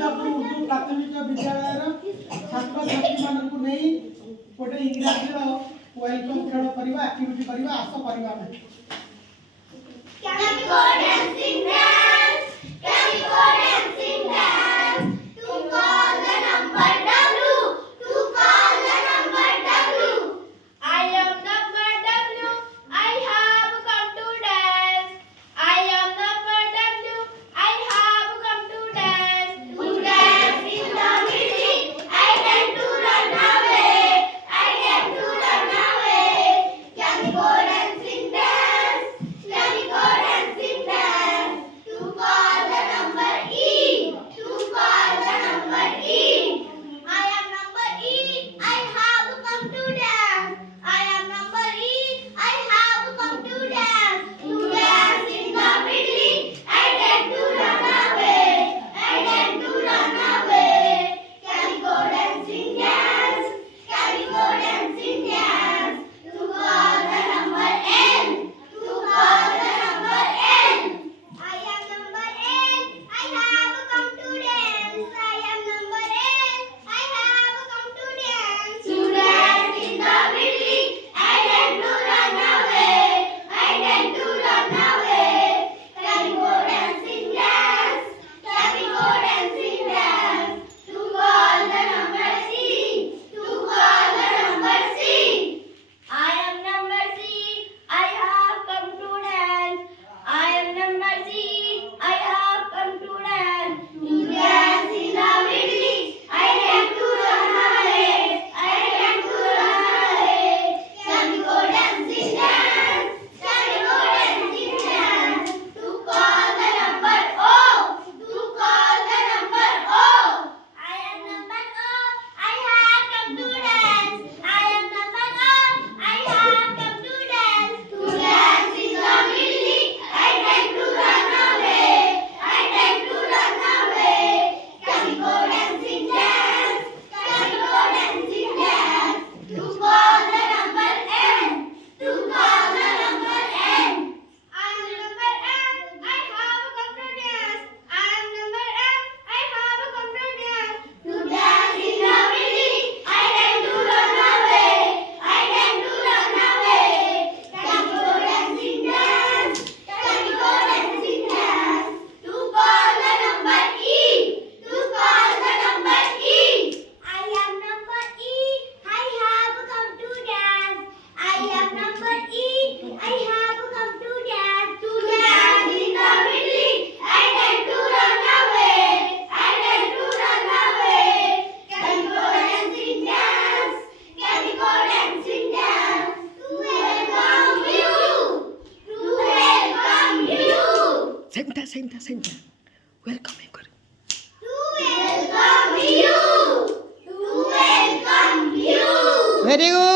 ସିଦ୍ଧପୁର ଉର୍ଦ୍ଦୁ ପ୍ରାଥମିକ ବିଦ୍ୟାଳୟର ଛାତ୍ରଛାତ୍ରୀମାନଙ୍କୁ ନେଇ ଗୋଟେ ଇଂରାଜୀର ୱେଲକମ୍ ଖେଳ କରିବା, ଆକ୍ଟିଭିଟି କରିବା, ଆସ କରିବା ପାଇଁ। Can we go dancing dance? Can we go dancing dance? To call the number W. To call the number W. I am number W. I have come to dance. I am number W. I have come to dance. To dance in the middle. I tend to run away. I tend to run away. Can we go dancing dance? Can we go dancing dance? To call the number E. To call the number E. I am number E. I have come to dance. I am number E. I have come to dance. To dance in the middle. I tend to run away. I tend to run away. Can we go dancing dance? Can we go dancing dance? To call the number N. To call the number N. I am number N. I have come to dance. I am number N. I have come to dance. To dance in the middle. I tend to run away. I tend to run away. Can we go dancing dance? Can we go dancing dance? To call the number C. To call the number C. I am number C. I have come to dance. I am number C. I have come to dance. To dance in the middle. I tend to run away. I tend to run away. Can we go dancing dance? Can we go dancing dance? To call the number O. To call the number O. I am number O. I have come to dance. I am number O. I have come to dance. To dance in the middle. I tend to run away. I tend to run away. Can we go dancing dance? Can we go dancing dance? To call the number N. To call the number N. I am number N. I have come to dance. I am number N. I have come to dance. To dance in the middle. I tend to run away. I tend to run away. Can we go dancing dance? Can we go dancing dance? To call the number E. To call the number E. I am number E. I have come to dance. I am number E. I have come to dance. To dance in the middle. I tend to run away. I tend to run away. Can we go dancing dance? Can we go dancing dance? To welcome you. To welcome you. Senta. Welcome kore. To welcome you. To welcome you. Very good.